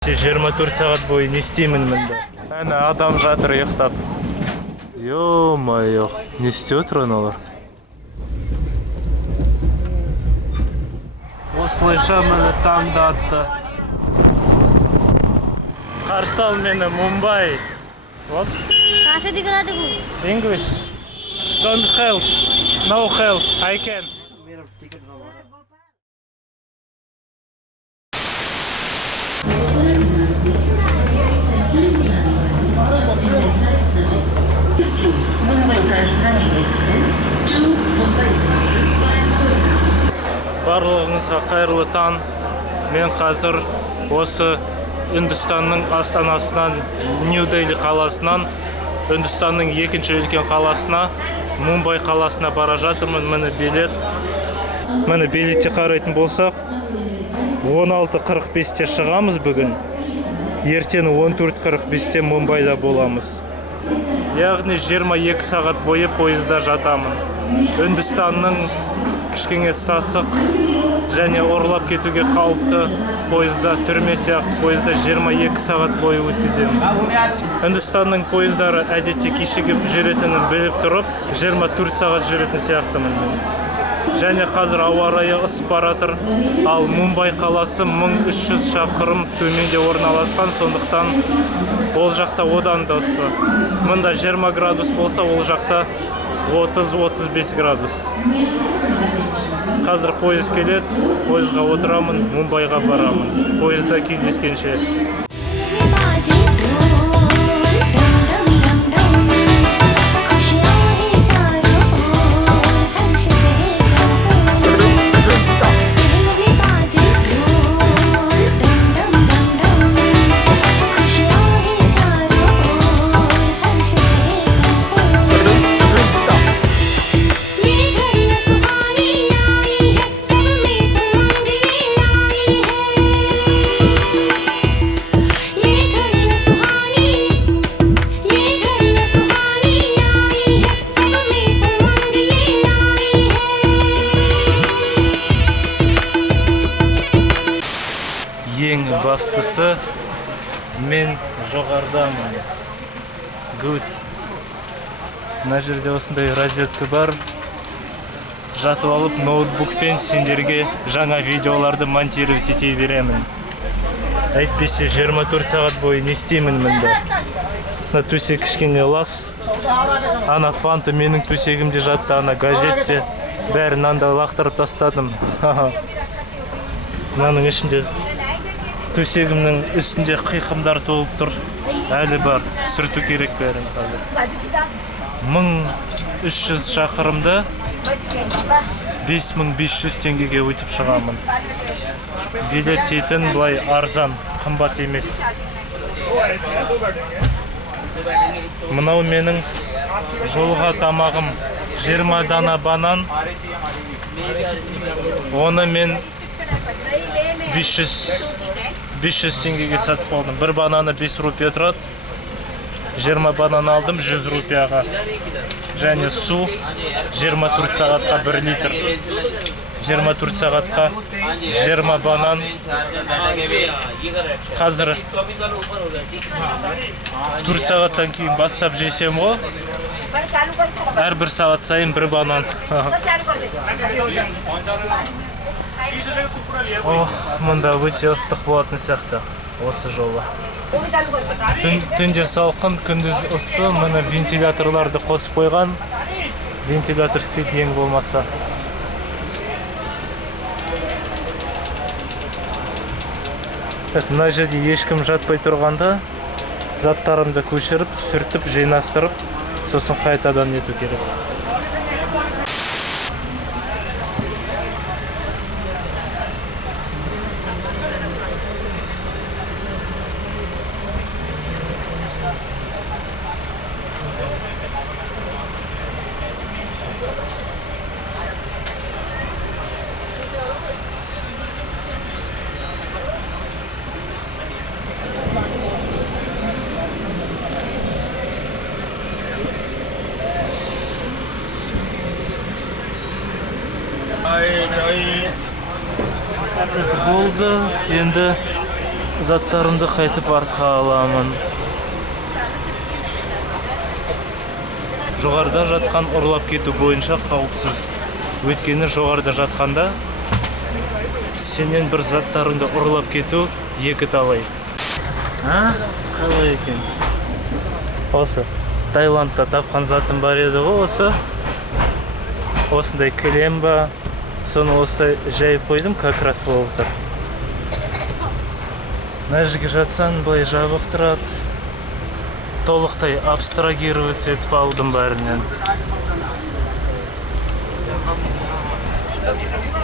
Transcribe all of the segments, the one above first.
24 сағат бойы не істеймін мында? Әне адам жатыр ұйықтап. Ё-моё, не істеп отыр аналар? Осылайша мені таңда атты. Қарсы ал мені, Мумбай. What? कहाँ से दिख रहा था वो? English. Don't help. No help. I can. Барлығыңызға қайырлы таң. Мен қазір осы Үндістанның астанасынан, Нью-Дели қаласынан, Үндістанның екінші үлкен қаласына, Мумбай қаласына бара жатырмын. Міне билетте қарайтын болсақ, 16:45-те шығамыз бүгін. Ертең 14:45-те Мумбайда боламыз. Яғни 22 сағат бойы пойызда жатамын. Үндістанның кішкене сасық және ұрлап кетуге қауіпті пойызда, түрме сияқты пойызда 22 сағат бойы өткіземін. Үндістанның пойыздары әдетте кешігіп жүретінін біліп тұрып, 24 сағат жүретін сияқтымын. Және қазір ауа райы ысып баратыр, ал Мумбай қаласы 1300 шақырым төменде орналасқан, сондықтан ол жақта одан да ысы. Мында 20 градус болса, ол жақта 30-35 градус. Қазір пойыз келеді, пойызға отырамын, Мумбайға барамын. Пойызда кездескенше. Ең бастысы, мен жоғардамын. Good. Мына жерде осындай розетка бар. Жатып алып, ноутбукпен сендерге жаңа видеоларды монтировать ете беремін. Әйтпесе 24 сағат бойы не істеймін мында? Мына төсек кішкене лас. Ана фанта менің төсегімде жатты, ана газетте. Бәрін анда лақтырып тастадым. Мынаның ішінде төсегімнің үстінде қиқымдар толып тұр. Әлі бар, сүрту керек бәрін. 1300 шақырымды 5500 теңгеге өтіп шығамын. Билет тетін бұлай арзан, қымбат емес. Мынау менің жолға тамағым. 20 дана банан. Оны мен 500 теңгеге сатып алдым. Бір бананы 5 рупия тұрады. 20 банан алдым 100 рупияға. Және су 24 сағатқа 1 литр. 24 сағатқа 20 банан. Қазір 4 сағаттан кейін бастап жесем ғой. Әрбір сағат сайын 1 банан. Ох, мұнда өте ыстық болатын сияқты осы жолы. Түнде салқын, күндіз ысы. Мұны вентиляторларды қосып қойған. Вентилятор істейді ең болмаса. Мына жерде ешкім жатпай тұрғанда заттарымды көшіріп, сүртіп, жинастырып, сосын қайтадан нету керек. болды. Енді заттарымды қайтып артқа аламын. Жоғарыда жатқан ұрлап кету бойынша қауіпсіз. Өйткені жоғарыда жатқанда сенен бір заттарыңды ұрлап кету екі талай. Қалай екен? Осы Таиландта тапқан затым бар еді ғой, осы. Осындай кілем ба, соны осылай жайып қойдым, как раз болып тұр. Мына жерге жатсаң былай жабық тұрады. Толықтай абстрагировать етіп алдым бәрінен.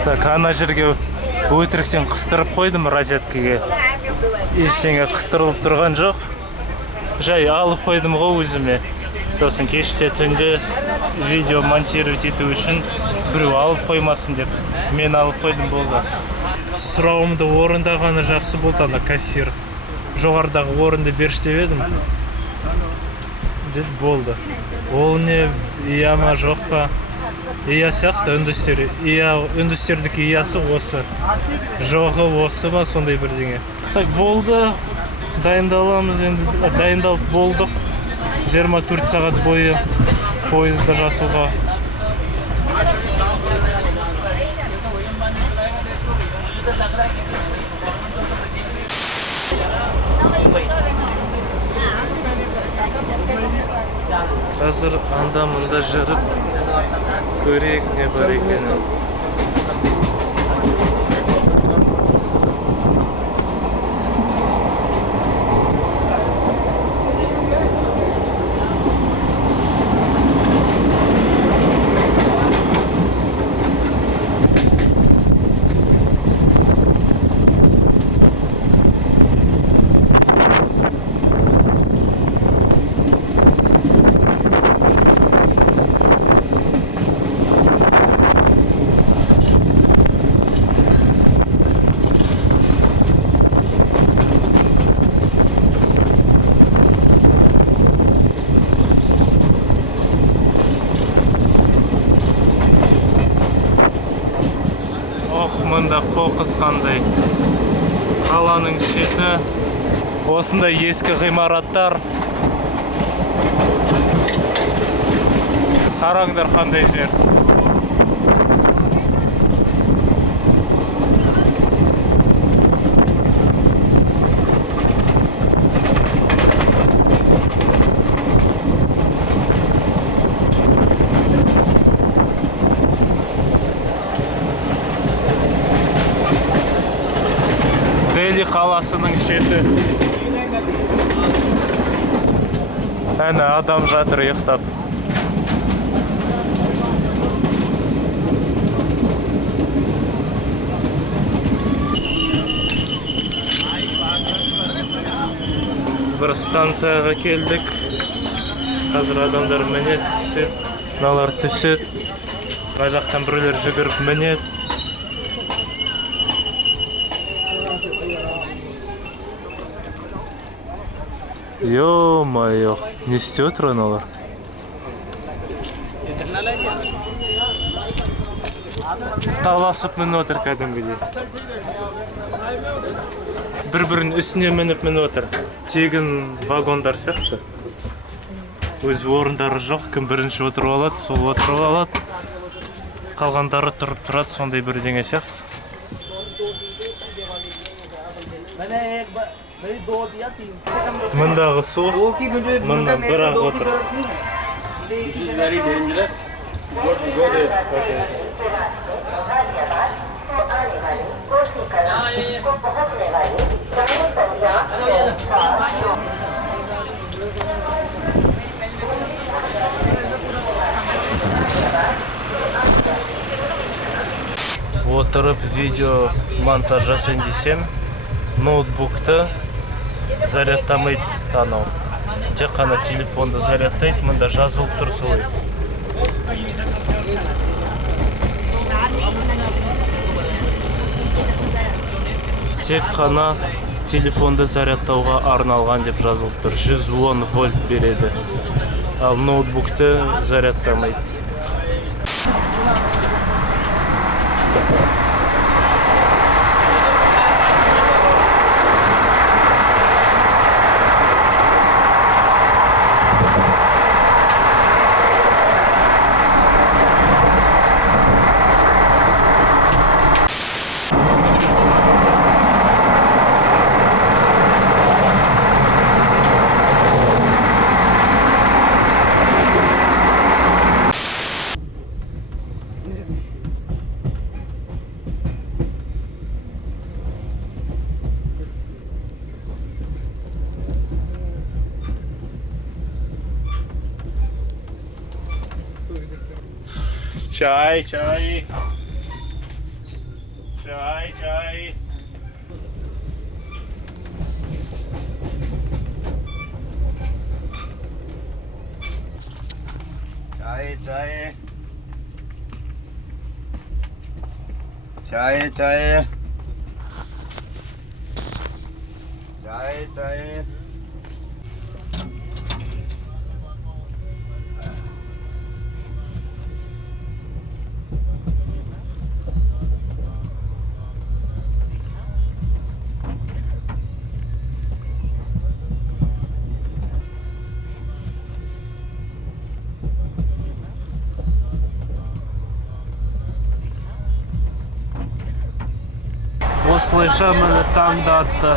Так, ана жерге өтіріктен қыстырып қойдым розеткеге. Ештеңе қыстырылып тұрған жоқ. Жай алып қойдым ғой өзіме. Сосын кеште түнде видео монтировать ету үшін біреу алып қоймасын деп мен алып қойдым, болды. Сұрауымды орындағаны жақсы болды ана кассир. Жоғарыдағы орынды берші деп едім. Деді, болды. Ол не, ия ма жоқ па? Ия сияқты үндістер. Үндістердікі иясы осы. Жоғы осы ба, сондай бірдеңе. Так, болды. Дайындаламыз енді. Дайындалып болдық. 24 сағат бойы поезда жатуға. Қазір анда-мында жүріп көрейік не бар екенін. Мұнда қоқыс қандай. Қаланың шеті. Осындай ескі ғимараттар. Қараңдар қандай жер. Дели қаласының шеті. Әне адам жатыр ұйықтап. Бір станцияға келдік. Қазір адамдар мінет түсет. Мыналар түсет. Мына жақтан біреулер жүгіріп мінет. Ё-моё, не істеп отыр аналар. Таласып мініп отыр кәдімгідей. Бір-бірін үстіне мініп отыр. Тегін вагондар сияқты. Өз орындары жоқ, кім бірінші отырып алады, сол отырып алады. Қалғандары тұрып тұрады, сондай бірдеңе сияқты. Мындағы су, мындан бір-ақ отыр. Отырып видео монтаж жасайын десем, ноутбукты зарядтамайды анау. Тек қана телефонды зарядтайды, мында жазылып тұр солай. Тек қана телефонды зарядтауға арналған деп жазылып тұр. 110 вольт береді. Ал ноутбукты зарядтамайды. Чай, чай. Чай, чай. Чай, чай. Чай, чай. Чай, чай. Осылайша мені таңды атты.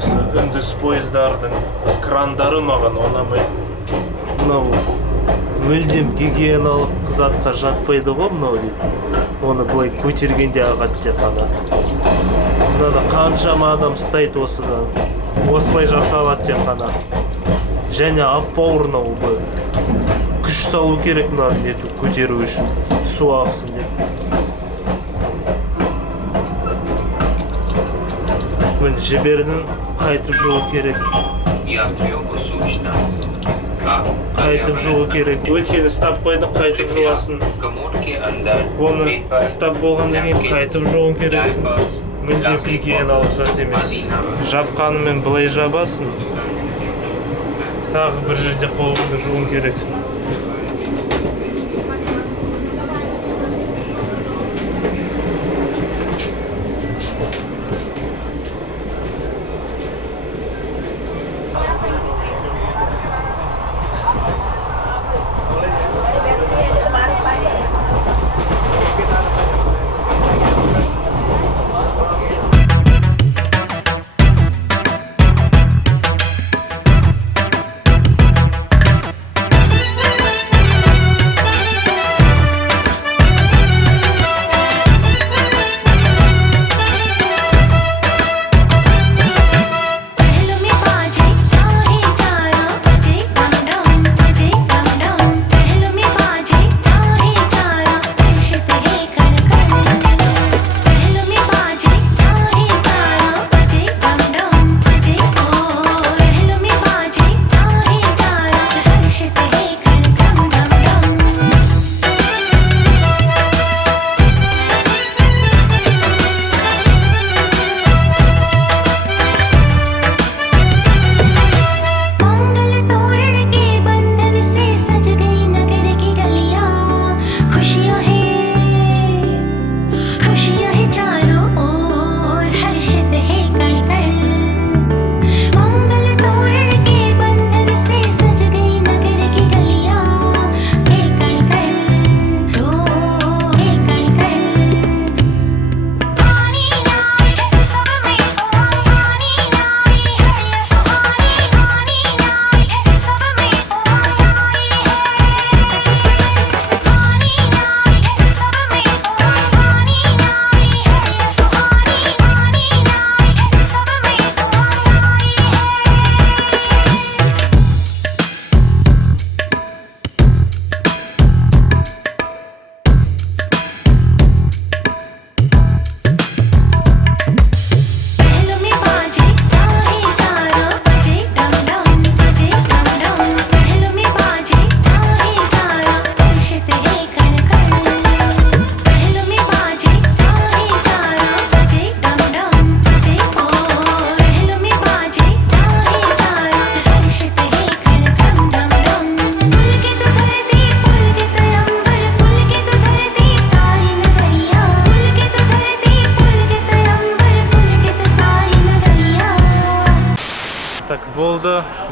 Осы үндіс пойыздардың крандары маған ұнамайды. Мынау мүлдем гигиеналық затқа жатпайды ғой мынау дейді. Оны былай көтергенде ағады тек қана. Мынада қаншама адам ұстайды осыдан. Осылай жасалады тек қана. Және аппауырнау күш салу керек мынаны нету көтеру үшін. Су ағсын деп. Міне жібердің қайтып жуу керек. Қайтып жуу керек. Өткені стап қойдың, қайтып жуасын. Оны стап болғаннан кейін қайтып жуын керексің. Мүлдем гигиеналық зат емес. Жапқанымен былай жабасын. Тағы бір жерде қолыңды жуын керексің.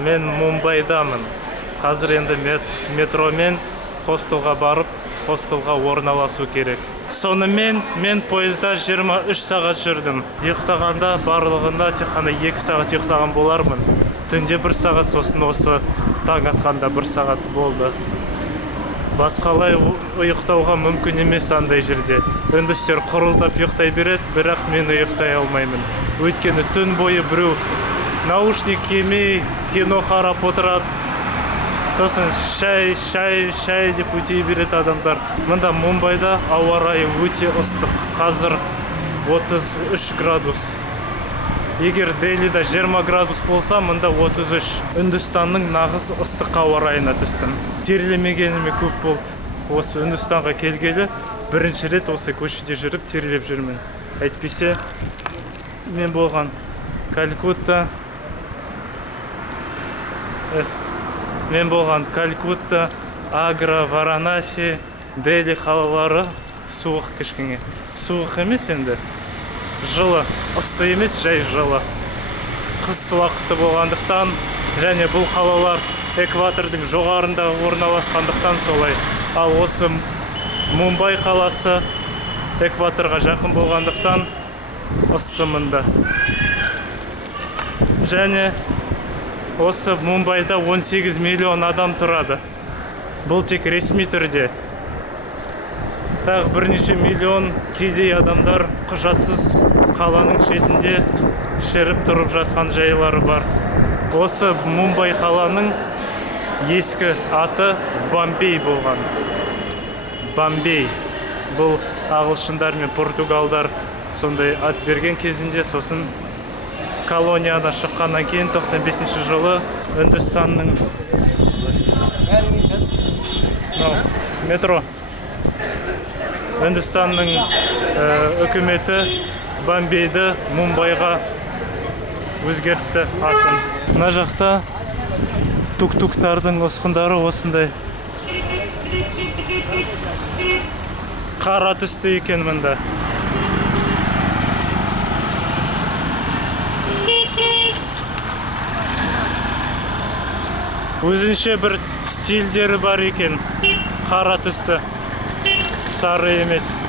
мен Мумбайдамын. Қазір енді метромен хостелға барып, хостелға орналасу керек. Сонымен мен поезда 23 сағат жүрдім. Ұйықтағанда барлығында тек қана 2 сағат ұйықтаған болармын. Түнде 1 сағат, сосын осы таң атқанда 1 сағат болды. Басқалай ұйықтауға мүмкін емес андай жерде. Үндістер құрылдап ұйықтай береді, бірақ мен ұйықтай алмаймын. Өйткені түн бойы біреу наушник кимей, кино қарап отырады. Сосын шай деп өтей береді адамдар. Мында Мумбайда ауа райы өте ыстық. Қазір 33 градус. Егер Делида 20 градус болса, мында 33. Үндістанның нағыз ыстық ауа райына түстім. Терлемегеніме көп болды. Осы Үндістанға келгелі бірінші рет осы көшеде жүріп терлеп жүрмін. Әйтпесе мен болған Калькутта, Агра, Варанаси, Дели қалалары суық кішкене. Суық емес енді. Жылы, ыссы емес, жай жылы. Қыс уақыты болғандықтан, және бұл қалалар экватордың жоғарында орналасқандықтан солай. Ал осы Мумбай қаласы экваторға жақын болғандықтан ыссы мында. Және осы Мумбайда 18 миллион адам тұрады. Бұл тек ресми түрде. Тағы бірнеше миллион кедей адамдар құжатсыз қаланың шетінде шіріп тұрып жатқан жайлары бар. Осы Мумбай қаланың ескі аты Бомбей болған. Бомбей. Бұл ағылшындар мен португалдар сондай ат берген кезінде, сосын колониядан шыққаннан кейін 95 жылы Үндістанның метро Үндістанның үкіметі Бомбейді Мумбайға өзгертті атын. Мына жақта тук-туктардың ұсқындары осындай қара түсті екен мында. Өзінше бір стильдері бар екен, қара түсті, сары емес.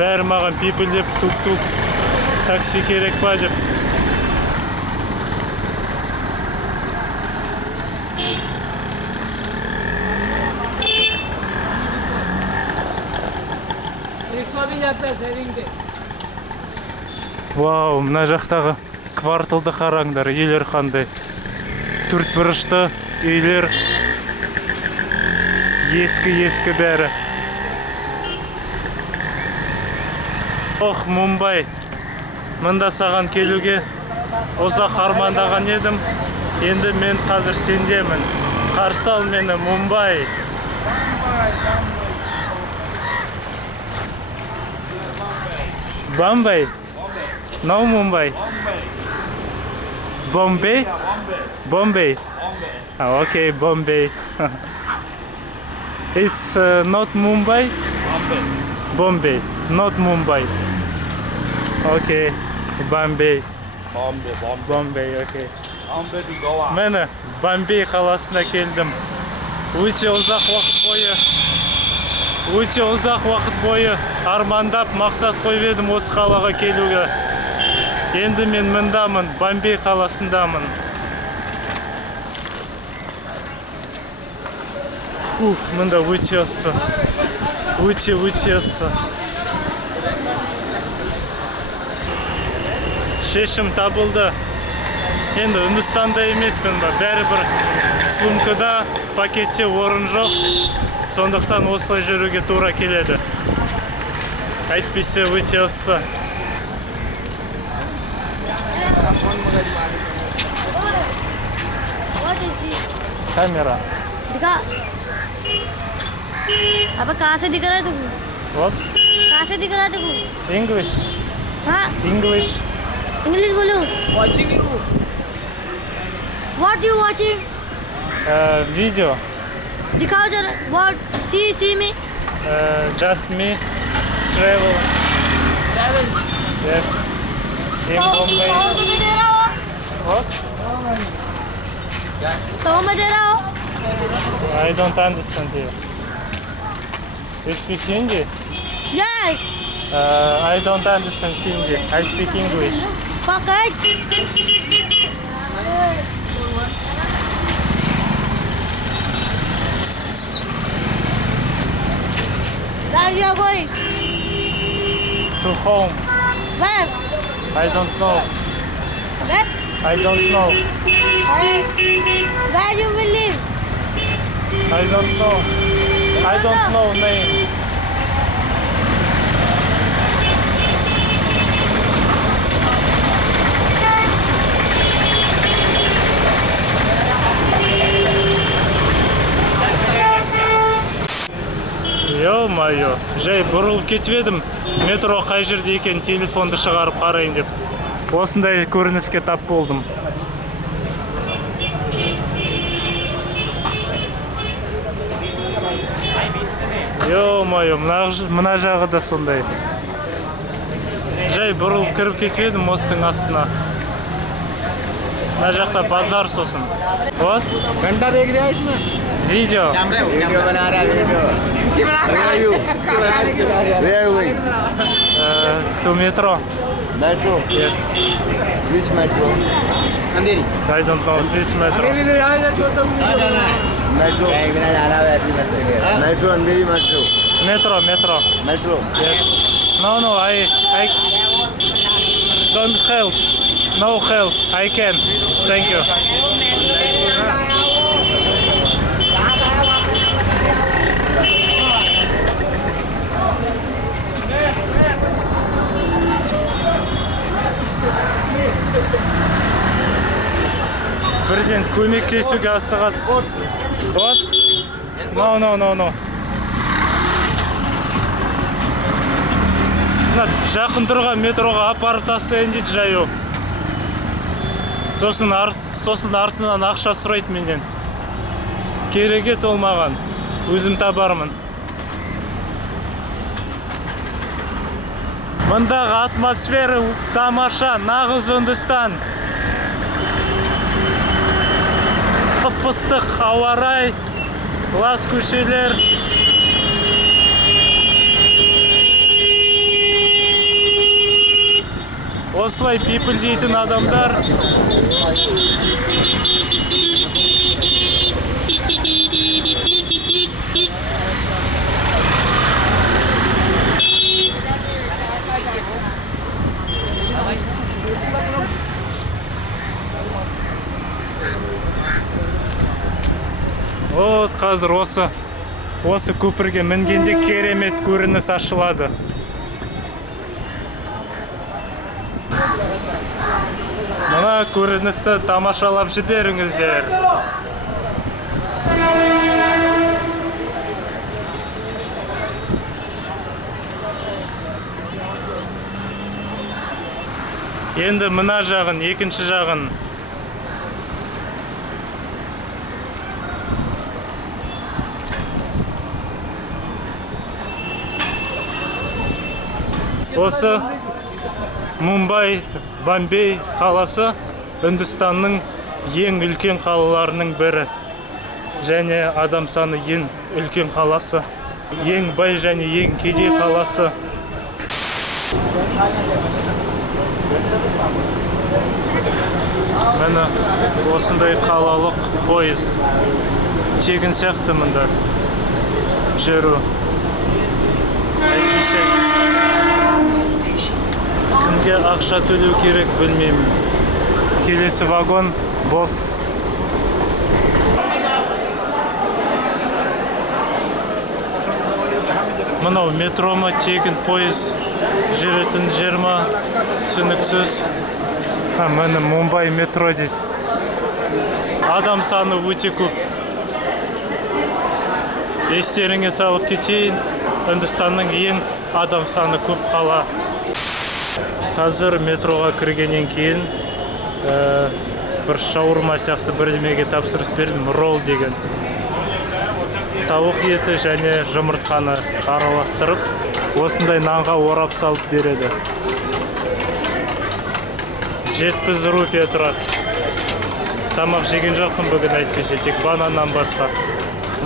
Бәрі маған пипілдеп тук-тук, такси керек па деп. Вау, мына жақтағы кварталды қараңдар, үйлер қандай. Төрт бұрышты үйлер, ескі бәрі. Ох, Мумбай, мында саған келуге ұзақ армандаған едім. Енді мен қазір сендемін. Қарсы ал мені, Мумбай. Bombay? No, Mumbai. Bombay? Bombay. Oh, okay, Bombay. It's not Mumbai? Bombay, not Mumbai. Okay, Bombay. Bombay, okay. Мені Бомбей қаласына келдім. Өте ұзақ уақыт бойы армандап мақсат қойып едім осы қалаға келуге. Енді мен мындамын, Бомбей қаласындамын. Мында өте ыссы. Өте ыссы. Шешім табылды. Енді Үндістанда емеспін ба, бәрібір сумкада, пакетте орын жоқ. Сондықтан осылай жүруге тура келеді. Әйтпесе өте ыссы. What is this? Камера. दिखा अबे कहाँ से दिख रहा है तुमको? What? कहाँ से दिख रहा है तुमको? English. हाँ English. इंग्लिश बोलो. Watching you. What you watching? Video. दिखाओ जरा. What? See me. Just me. Travel. Yes. In Bombay. तुम्हें दे रहा हो. What? समझ दे रहा हो? I don't understand you. You speak Hindi? Yes. I don't understand Hindi. I speak English. Fuck it. Where you are going? To home. Where? I don't know. Where? I don't know. Where you will live? I don't know. I don't know name. Ё-моё, жай бұрылып кетіп едім, метро қай жерде екен, телефонды шығарып қарайын деп. Осындай көрініске тап болдым. Ё-моё, мына жағы да сондай. Жай бұрылып кіріп кетіп едім осының астына. Мына жақта базар сосын. Вот. घंटा देख रहे हो इसमें Видео. वीडियो बना रहा है वीडियो इसकी बना रहा है To metro. Metro Yes. Which metro Andheri I don't know this metro. Metro metro Andheri metro Metro. Metro Yes. No, I don't help. No help. I can. Thank you. Бірден көмектесуге асығады. Вот. No. Жақын тұрған метроға апарып тастайын дейді жаяу. Сосын артынан ақша сұрайды менен. Керек ет ол маған. Өзім табармын. Мұндағы атмосфера тамаша, нағыз Үндістан. Ыстық ауа райы, лас көшелер. Осылай пипілдейтін адамдар. Вот қазір осы көпірге мінгенде керемет көрініс ашылады. Мына көріністі тамашалап жіберіңіздер. Енді мына жағын, екінші жағын. Осы Мумбай, Бомбей қаласы Үндістанның ең үлкен қалаларының бірі. Және адам саны ең үлкен қаласы. Ең бай және ең кедей қаласы. Міне осындай қалалық пойыз. Тегін сияқты мұнда жүру. Кімге ақша төлеу керек білмеймін. Келесі вагон бос. Мынау метро ма, тегін пойыз жүретін жер ма, түсініксіз. Міне Мумбай метро дейді. Адам саны өте көп. Естеріңе салып кетейін, Үндістанның ең адам саны көп қала. Қазір метроға кіргеннен кейін бір шаурма сияқты бірдемеге тапсырыс бердім, ролл деген. Тауық еті және жұмыртқаны араластырып, осындай нанға орап салып береді. 70 рупия тұрады. тамақ жеген жоқпын бүгін, әйтпесе тек бананнан басқа.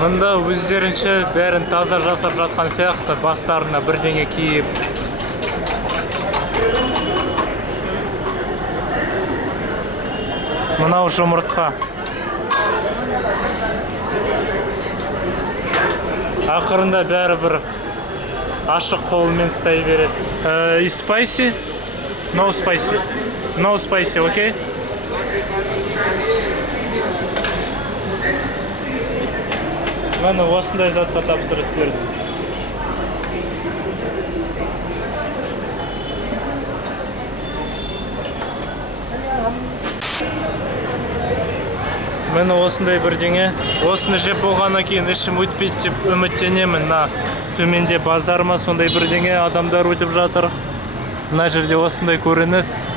Мында өздерінше бәрін таза жасап жатқан сияқты, бастарына бірдеңе киіп. Мынау жұмыртқа. Ақырында бәрі бір ашық қолмен ұстай береді. Spicy? No spicy. No spicy, okay? Мен осындай затқа тапсырыс бердім. Мен осындай бірдеңе. Осыны жеп болғаннан кейін ішім өтпейді деп үміттенемін. Төменде базар ма, сондай бірдеңе, адамдар өтіп жатыр. Мына жерде осындай көрініс.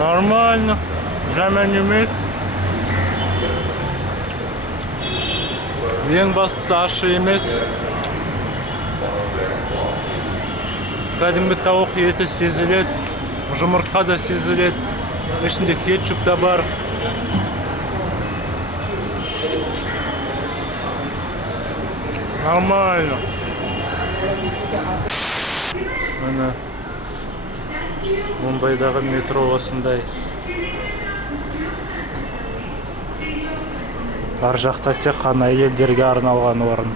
Нормально. Жаман емес. Ең бастысы ащы емес. Кәдімгі тауық еті сезіледі, жұмыртқа да сезіледі, ішінде кетчуп та бар. Нормально. Міне Мумбайдағы метро осындай. Ар жақта тек қана әйелдерге арналған орын.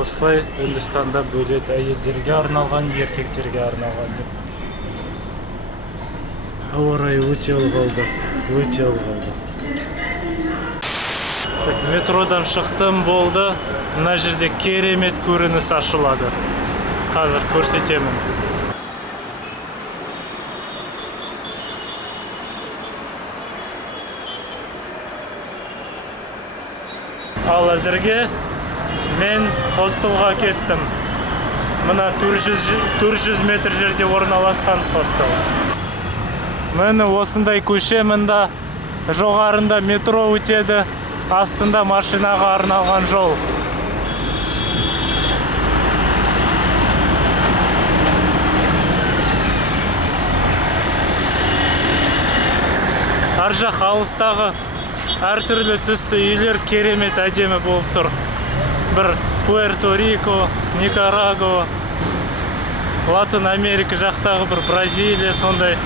Осылай Үндістанда бөледі, әйелдерге арналған, еркектерге арналған деп. Ауа райы өте ылғалды, өте ылғалды. Метродан шықтым, болды. Мына жерде керемет көрініс ашылады. Қазір көрсетемін. Ал әзірге мен хостелға кеттім. Мына 400 метр жерде орналасқан хостел. Міне осындай көше, мында жоғарында метро өтеді, астында машинаға арналған жол. Ар жақ алыстағы әртүрлі түсті үйлер керемет әдемі болып тұр. Бір Пуэрто-Рико, Никарагуа, Латын Америка жақтағы бір Бразилия, сондай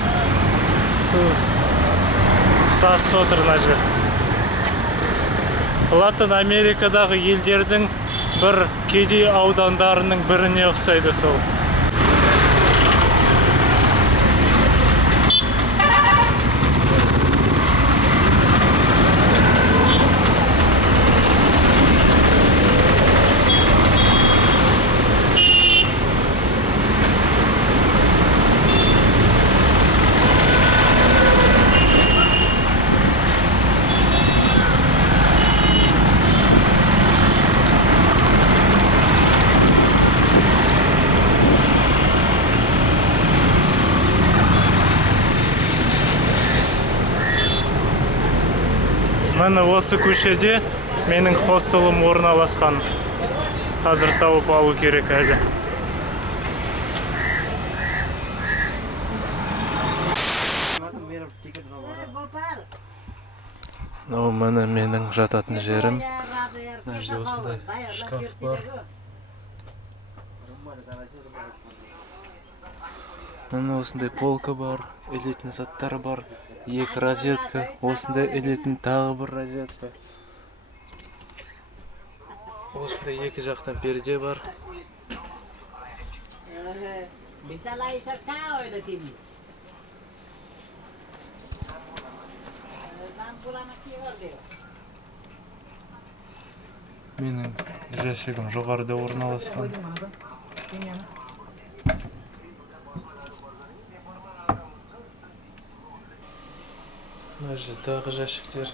сас отыр мына жер. Латын Америкадағы елдердің бір кедей аудандарының біріне ұқсайды сол. Міне осы көшеде менің хостелім орналасқан. Қазір тауып алу керек әлі. Мынау міне менің жататын жерім. Мына жерде осындай шкаф бар. Міне осындай полка бар, илетін заттар бар. Екі розетка, осындай илетін тағы бір розетка. Осындай екі жақтан перде бар. Менің жәшігім жоғарыда орналасқан. Мына жер тағы жәшіктер.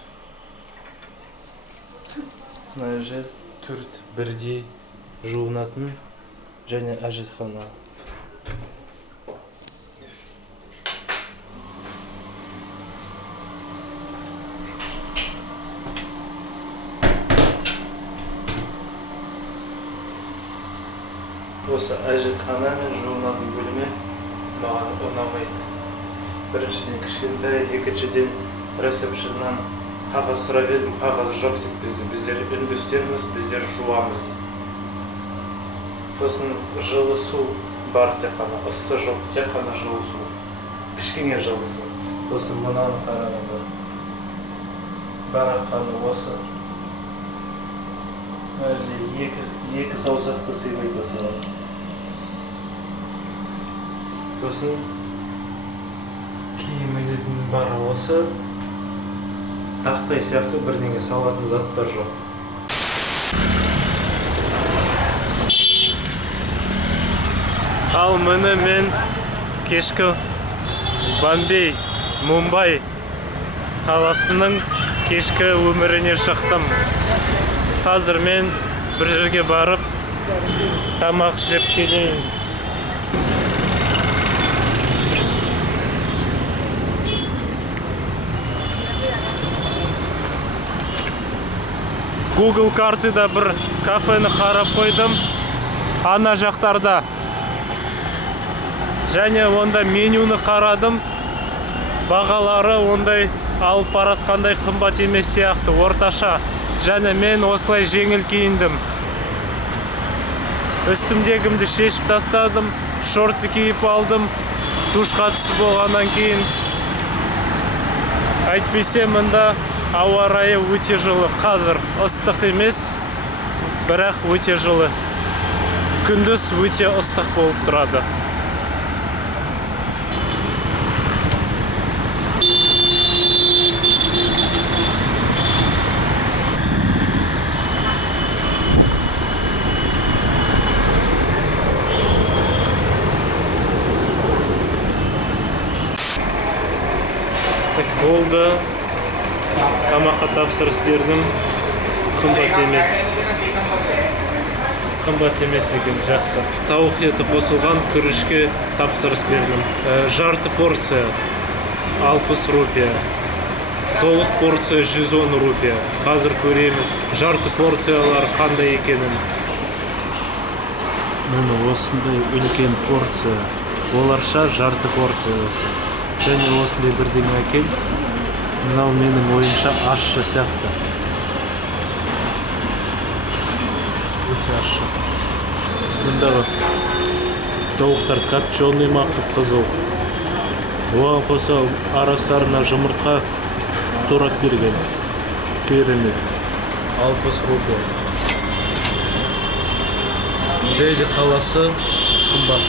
Мына жер төрт бірдей жуынатын және әжетхана. осы әжетхана мен жуынатын бөлме маған ұнамайды. Біріншіден кішкентай, екіншіден ресепшннан қағаз сұрап едім, қағаз жоқ дейді бізде. Біздер үндістерміз, біздер жуамыз дейді. Сосын жылы су бар тек қана, ыссы жоқ, тек қана жылы су. Кішкене жылы су. Сосын мынаны қарағанда бараққаны осы. Екі саусақты сыйлайды осыған. Сосын киім ілетін бары осы. Тақтай сияқты бірдеңе салатын заттар жоқ. Ал міне мен кешкі Бомбей, Мумбай қаласының кешкі өміріне шықтым. Қазір мен бір жерге барып тамақ жеп келейін. Google картада бір кафені қарап қойдым. Ана жақтарда. Және онда менюны қарадым. Бағалары ондай алып баратқандай қымбат емес сияқты, орташа. Және мен осылай жеңіл киіндім. Үстімдегімді шешіп тастадым, шорты киіп алдым. Душқа түсіп болғаннан кейін. Әйтпесе мұнда ауа райы өте жылы. Қазір ыстық емес, бірақ өте жылы. Күндіз өте ыстық болып тұрады. Болды. Тамаққа тапсырыс бердім. Қымбат емес. Қымбат емес екен, жақсы. Тауық еті қосылған күрішке тапсырыс бердім. Жарты порция 60 рупия. Толық порция 110 рупия. Қазір көреміз жарты порциялар қандай екенін. Міне осындай үлкен порция. Оларша жарты порциясы. Және осындай бірдеңе әкел. Мынау менің ойымша ащы сияқты. Өте ащы. Мұндағы тауықтар копченый ма, қып-қызыл. Оған қоса арасарына жұмыртқа турап берген. Керемет. 60 рупия. Дели қаласы қымбат.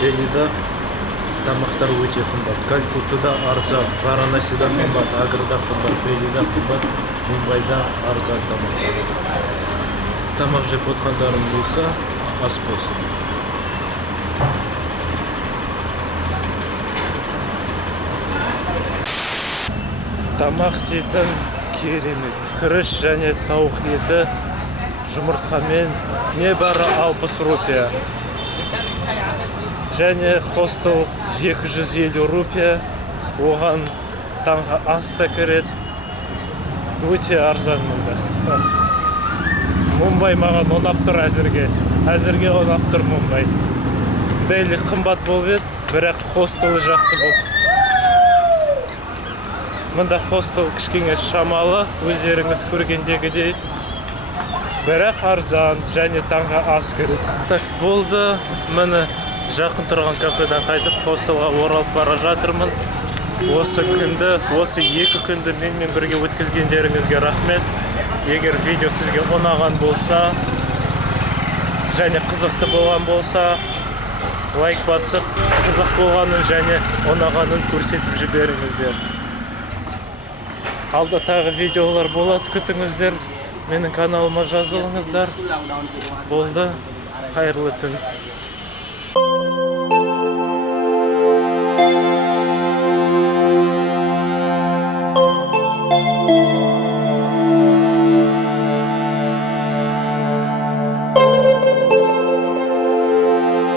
Делида тамақтар өте қымбат. Калькуттада арзан, Варанасида қымбат, Аграда қымбат, Делида қымбат, Мумбайда арзан тамақтар. Тамақ жеп отқандарым болса, ас болсын. Тамақ дейтін керемет. Күріш және тауық еті жұмыртқамен небәрі 60 рупия. Және хостел 250 рупия. Оған таңға ас та кіреді. Өте арзан мұнда. Мумбай маған ұнап тұр әзірге. Әзірге ұнап тұр Мумбай. Дели қымбат болып еді, бірақ хостелі жақсы болды. Мұнда хостел кішкене шамалы, өздеріңіз көргендегідей. Бірақ арзан және таңға ас кіреді. Так, болды. Міне жақын тұрған кафеден қайтып хостелға оралып бара жатырмын. Осы күнді, осы 2 күнді менімен бірге өткізгендеріңізге рахмет. Егер видео сізге ұнаған болса және қызықты болған болса, лайк басып, қызық болғанын және ұнағанын көрсетіп жіберіңіздер. Алда тағы видеолар болады, күтіңіздер. Менің каналыма жазылыңыздар. Болды. Қайырлы түн.